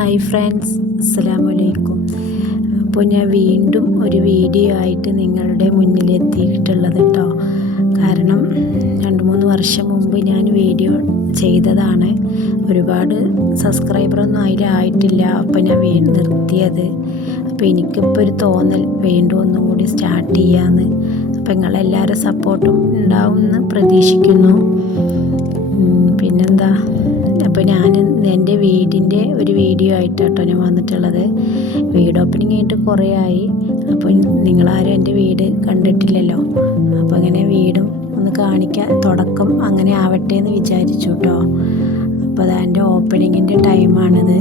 Hi friends അലൈക്കും അപ്പോൾ ഞാൻ വീണ്ടും ഒരു വീഡിയോ ആയിട്ട് നിങ്ങളുടെ മുന്നിൽ എത്തിയിട്ടുള്ളത് കേട്ടോ കാരണം രണ്ട് മൂന്ന് വർഷം മുമ്പ് ഞാൻ വീഡിയോ ചെയ്തതാണ്. ഒരുപാട് സബ്സ്ക്രൈബറൊന്നും അതിൽ ആയിട്ടില്ല. അപ്പോൾ ഞാൻ വീണ്ടും നിർത്തിയത്. അപ്പോൾ എനിക്കിപ്പോൾ ഒരു തോന്നൽ വീണ്ടും ഒന്നും കൂടി സ്റ്റാർട്ട് ചെയ്യാമെന്ന് അപ്പോൾ നിങ്ങളെല്ലാവരും സപ്പോർട്ടും ഉണ്ടാവുമെന്ന് പ്രതീക്ഷിക്കുന്നു. പിന്നെന്താ? അപ്പോൾ ഞാൻ എന്റെ വീടിന്റെ ഒരു വീഡിയോ ആയിട്ടാട്ടോ ഞാൻ വന്നിട്ടുള്ളത്. വീട് ഓപ്പണിംഗ് ആയിട്ട് കുറേ ആയി. അപ്പോൾ നിങ്ങളാരും എന്റെ വീട് കണ്ടിട്ടില്ലല്ലോ. അപ്പോൾ അങ്ങനെ വീടും ഒന്ന് കാണിക്കാൻ തുടക്കം അങ്ങനെ ആവട്ടെ എന്ന് വിചാരിച്ചു കേട്ടോ അപ്പോൾ അത് എന്റെ ഓപ്പണിങ്ങിന്റെ ടൈമാണിത്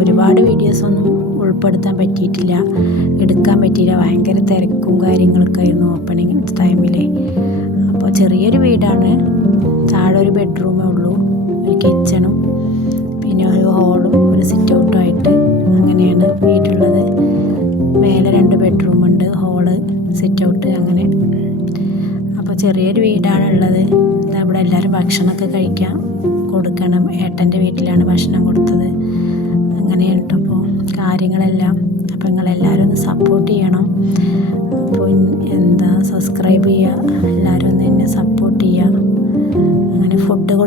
ഒരുപാട് വീഡിയോസൊന്നും ഉൾപ്പെടുത്താൻ പറ്റിയിട്ടില്ല. എടുക്കാൻ പറ്റിയില്ല. ഭയങ്കര തിരക്കും കാര്യങ്ങളൊക്കെ ആയിരുന്നു ഓപ്പണിങ് ടൈമിൽ അപ്പോൾ ചെറിയൊരു വീടാണ്. താഴെ ഒരു ബെഡ്റൂമേ ഉള്ളൂ. ഒരു കിച്ചണും പിന്നെ ഒരു ഹോളും ഒരു സിറ്റ് ഔട്ടും ആയിട്ട് അങ്ങനെയാണ് വീട്ടിലുള്ളത്. മേലെ രണ്ട് ബെഡ്റൂം ഉണ്ട് ഹോൾ സിറ്റ് ഔട്ട് അങ്ങനെ. അപ്പോൾ ചെറിയൊരു വീടാണ് ഉള്ളത്. അവിടെ എല്ലാവരും ഭക്ഷണമൊക്കെ കഴിക്കാൻ കൊടുക്കണം. ഏട്ടന്റെ വീട്ടിലാണ് ഭക്ഷണം കൊടുത്തത്. അങ്ങനെയാണ് ട്ടോ അപ്പോൾ കാര്യങ്ങളെല്ലാം. അപ്പോൾ നിങ്ങളെല്ലാവരും ഒന്ന് സപ്പോർട്ട് ചെയ്യണം. അപ്പോൾ എന്താ സബ്സ്ക്രൈബ് ചെയ്യുക. എല്ലാവരും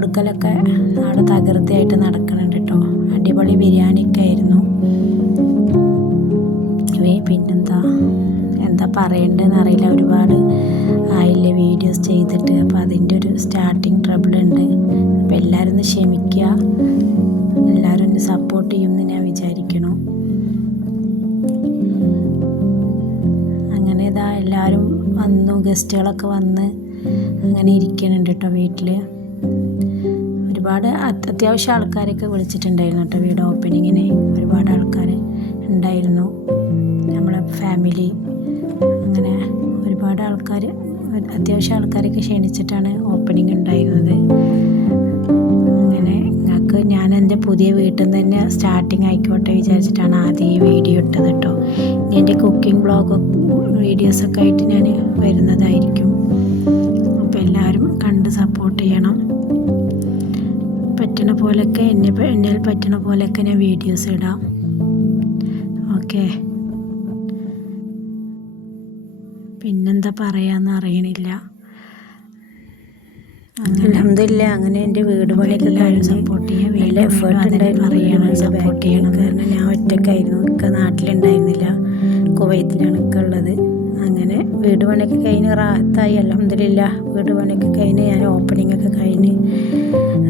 കൊടുക്കലൊക്കെ നാളെ തകൃതിയായിട്ട് നടക്കുന്നുണ്ട് കേട്ടോ അടിപൊളി ബിരിയാണിയൊക്കെ ആയിരുന്നു. പിന്നെന്താ? എന്താ പറയേണ്ടതെന്ന് അറിയില്ല. ഒരുപാട് ആയില്ലേ വീഡിയോസ് ചെയ്തിട്ട്. അപ്പോൾ അതിന്റെ ഒരു സ്റ്റാർട്ടിങ് ട്രബിൾ ഉണ്ട്. അപ്പോൾ എല്ലാവരും ഒന്ന് ക്ഷമിക്കുക. എല്ലാവരും ഒന്ന് സപ്പോർട്ട് ചെയ്യുമെന്ന് ഞാൻ വിചാരിക്കണം അങ്ങനെ ഇതാ എല്ലാവരും വന്നു. ഗസ്റ്റുകളൊക്കെ വന്ന് അങ്ങനെ ഇരിക്കുന്നുണ്ട് കേട്ടോ വീട്ടിൽ ഒരുപാട് അത് അത്യാവശ്യം ആൾക്കാരൊക്കെ വിളിച്ചിട്ടുണ്ടായിരുന്നു കേട്ടോ വീട് ഓപ്പണിങ്ങിന് ഒരുപാട് ആൾക്കാർ ഉണ്ടായിരുന്നു. നമ്മളെ ഫാമിലി അങ്ങനെ ഒരുപാട് ആൾക്കാർ അത്യാവശ്യം ആൾക്കാരൊക്കെ ക്ഷണിച്ചിട്ടാണ് ഓപ്പണിംഗ് ഉണ്ടായിരുന്നത്. അങ്ങനെ ഞങ്ങൾക്ക് ഞാൻ എന്റെ പുതിയ വീട്ടിൽ നിന്ന് തന്നെ സ്റ്റാർട്ടിങ് ആയിക്കോട്ടെ വിചാരിച്ചിട്ടാണ് ആദ്യം ഈ വീഡിയോ ഇട്ടത് കേട്ടോ. എന്റെ കുക്കിംഗ് ബ്ലോഗ് വീഡിയോസൊക്കെ ആയിട്ട് ഞാൻ വരുന്നതായിരിക്കും. അപ്പോൾ എല്ലാവരും കണ്ട് സപ്പോർട്ട് ചെയ്യണം. പറ്റണ പോലെയൊക്കെ എന്നെ എന്നെ പറ്റണ പോലെയൊക്കെ ഞാൻ വീഡിയോസ് ഇടാം. ഓക്കെ പിന്നെന്താ പറയാന്ന് അറിയണില്ല. അലഹമില്ല അങ്ങനെ എന്റെ വീട് പണിയൊക്കെ സപ്പോർട്ട് ചെയ്യാൻ വലിയ എഫേർട്ട് ഉണ്ടായിരുന്നു. പറയണം സപ്പോർട്ട് ചെയ്യണം കാരണം ഞാൻ ഒറ്റക്കായിരുന്നു ഒക്കെ നാട്ടിലുണ്ടായിരുന്നില്ല. വീട് പണിയൊക്കെ കഴിഞ്ഞ് റാത്തായി അലഹമില്ല വീട് പണിയൊക്കെ കഴിഞ്ഞ് ഞാൻ ഓപ്പണിംഗ് ഒക്കെ കഴിഞ്ഞ്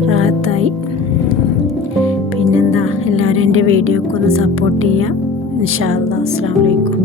റാത്തായി പിന്നെന്താ എല്ലാവരും എന്റെ വീഡിയോക്ക് ഒന്ന് സപ്പോർട്ട് ചെയ്യുക ഇൻഷാ അല്ലാ അസ്സാം വലൈക്കും